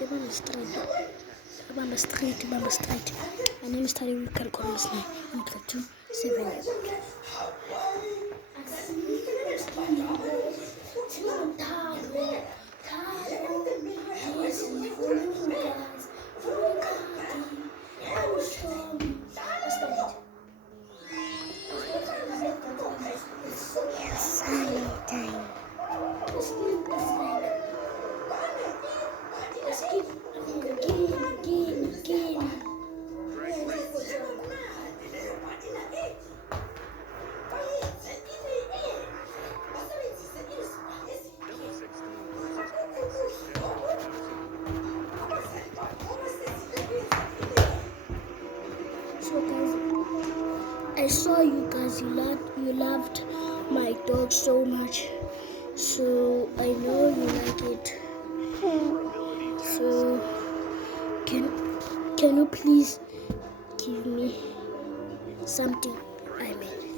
Bamba straight. My name is Tari Wikal Korosne. I'm 7 years old. So guys, I saw you guys, you loved my dog so much, so I know you like it. So can you please give me something I made?